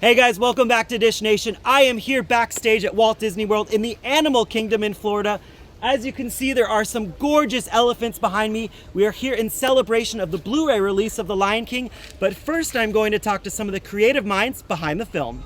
Hey guys, welcome back to Dish Nation. I am here backstage at Walt Disney World in the Animal Kingdom in Florida. As you can see, there are some gorgeous elephants behind me. We are here in celebration of the Blu-ray release of The Lion King, but first I'm going to talk to some of the creative minds behind the film.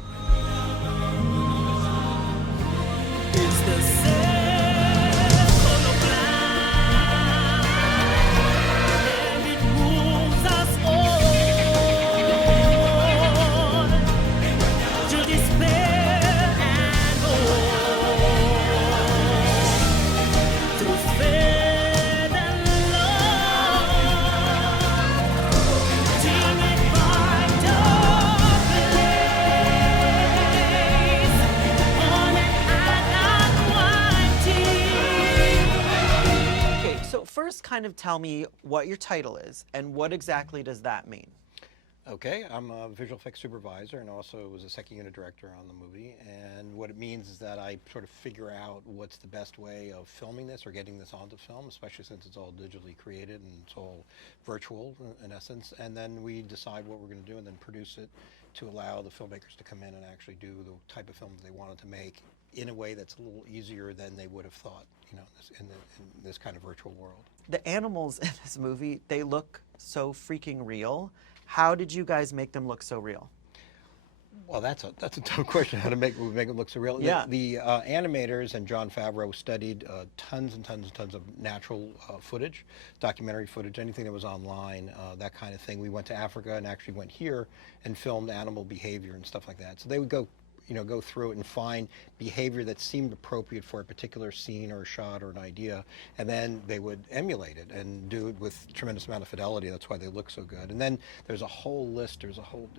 First, kind of tell me what your title is and what exactly does that mean? Okay, I'm a visual effects supervisor and also was a second unit director on the movie. And what it means is that I sort of figure out what's the best way of filming this or getting this onto film, especially since it's all digitally created and it's all virtual in essence. And then we decide what we're going to do and then produce it to allow the filmmakers to come in and actually do the type of film they wanted to make in a way that's a little easier than they would have thought, you know, in this kind of virtual world. The animals in this movie, they look so freaking real. How did you guys make them look so real? Well, that's a tough question. How to make it look so real? Yeah. The animators and Jon Favreau studied tons and tons and tons of natural footage, documentary footage, anything that was online, that kind of thing. We went to Africa and actually went here and filmed animal behavior and stuff like that. So they would go through it and find behavior that seemed appropriate for a particular scene or a shot or an idea, and then they would emulate it and do it with tremendous amount of fidelity. That's why they look so good. And then there's a whole list, there's a whole,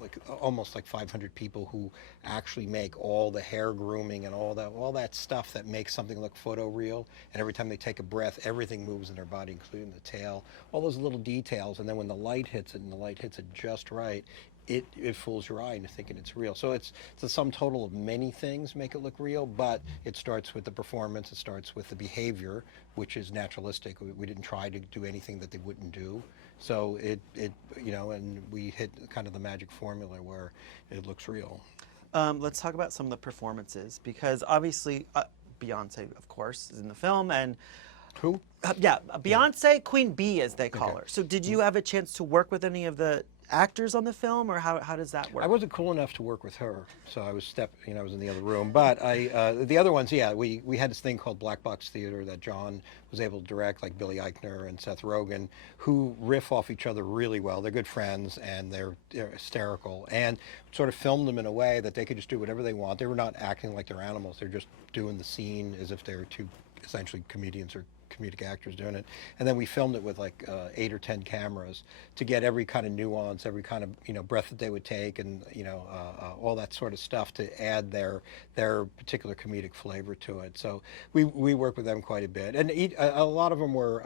like almost like 500 people who actually make all the hair grooming and all that stuff that makes something look photoreal. And every time they take a breath, everything moves in their body, including the tail, all those little details. And then when the light hits it and the light hits it just right, it fools your eye into thinking it's real. So it's the sum total of many things make it look real, but it starts with the performance, it starts with the behavior, which is naturalistic. We didn't try to do anything that they wouldn't do. So and we hit kind of the magic formula where it looks real. Let's talk about some of the performances, because obviously Beyonce, of course, is in the film, and who? Beyonce, Queen Bee, as they call her. So did you have a chance to work with any of the actors on the film, or how does that work? I wasn't cool enough to work with her, so I was I was in the other room. But the other ones, we had this thing called Black Box Theater that John was able to direct, like Billy Eichner and Seth Rogen, who riff off each other really well. They're good friends and they're hysterical, and sort of filmed them in a way that they could just do whatever they want. They were not acting like they're animals. They're just doing the scene as if they were two essentially comedians or comedic actors doing it. And then we filmed it with like 8 or 10 cameras to get every kind of nuance, every kind of breath that they would take, and all that sort of stuff to add their particular comedic flavor to it. So we work with them quite a bit, and a lot of them were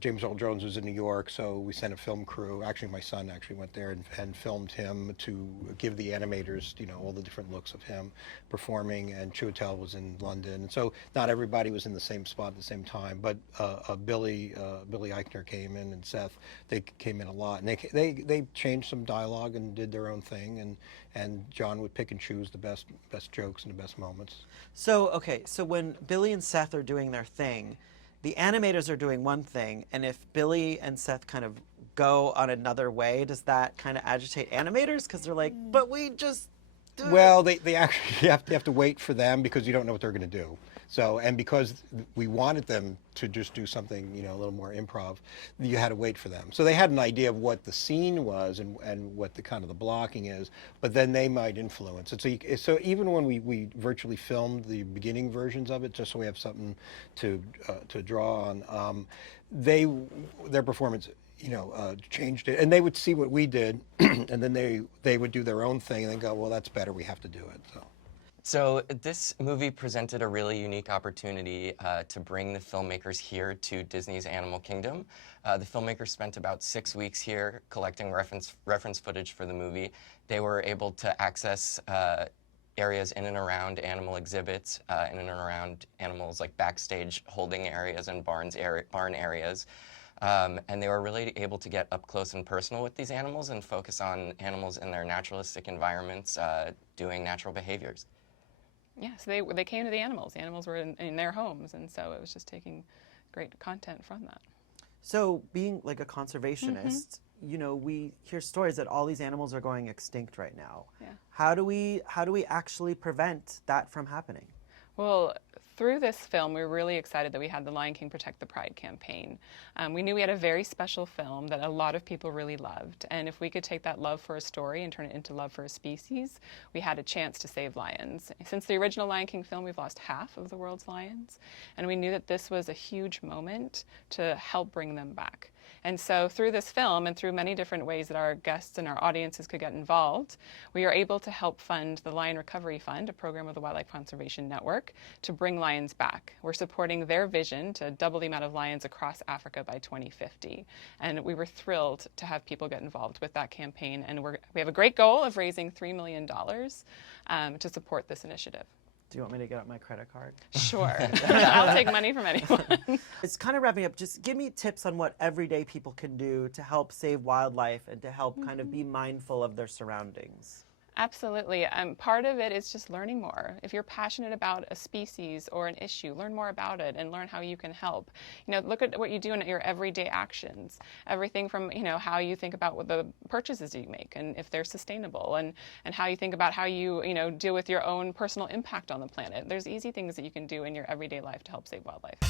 James Earl Jones was in New York, so we sent a film crew. Actually, my son actually went there and filmed him to give the animators, all the different looks of him performing. And Chiwetel was in London, and so not everybody was in the same spot at the same time. But Billy Eichner came in, and Seth, they came in a lot, and they changed some dialogue and did their own thing. And John would pick and choose the best jokes and the best moments. So when Billy and Seth are doing their thing, the animators are doing one thing, and if Billy and Seth kind of go on another way, does that kind of agitate animators? Because they're like, but we just do Well, they actually have to wait for them, because you don't know what they're going to do. So, and because we wanted them to just do something, a little more improv, you had to wait for them. So they had an idea of what the scene was and what the kind of the blocking is, but then they might influence it. So even when we virtually filmed the beginning versions of it, just so we have something to draw on, their performance, changed it, and they would see what we did, and then they would do their own thing and then go, well, that's better, we have to do it. So this movie presented a really unique opportunity to bring the filmmakers here to Disney's Animal Kingdom. The filmmakers spent about 6 weeks here collecting reference footage for the movie. They were able to access areas in and around animal exhibits, in and around animals like backstage holding areas and barn areas. And they were really able to get up close and personal with these animals and focus on animals in their naturalistic environments doing natural behaviors. Yeah, so they came to the animals. The animals were in their homes, and so it was just taking great content from that. So being like a conservationist, you know, we hear stories that all these animals are going extinct right now. Yeah. How do we actually prevent that from happening? Well, through this film, we were really excited that we had the Lion King Protect the Pride campaign. We knew we had a very special film that a lot of people really loved, and if we could take that love for a story and turn it into love for a species, we had a chance to save lions. Since the original Lion King film, we've lost half of the world's lions, and we knew that this was a huge moment to help bring them back. And so through this film and through many different ways that our guests and our audiences could get involved, we are able to help fund the Lion Recovery Fund, a program of the Wildlife Conservation Network, to bring lions back. We're supporting their vision to double the amount of lions across Africa by 2050. And we were thrilled to have people get involved with that campaign. And we have a great goal of raising $3 million to support this initiative. Do you want me to get out my credit card? Sure. I'll take money from anyone. It's kind of wrapping up. Just give me tips on what everyday people can do to help save wildlife and to help kind of be mindful of their surroundings. Absolutely. Part of it is just learning more. If you're passionate about a species or an issue, learn more about it and learn how you can help. You know, look at what you do in your everyday actions. Everything from, you know, how you think about what the purchases you make and if they're sustainable, and how you think about how you know, deal with your own personal impact on the planet. There's easy things that you can do in your everyday life to help save wildlife.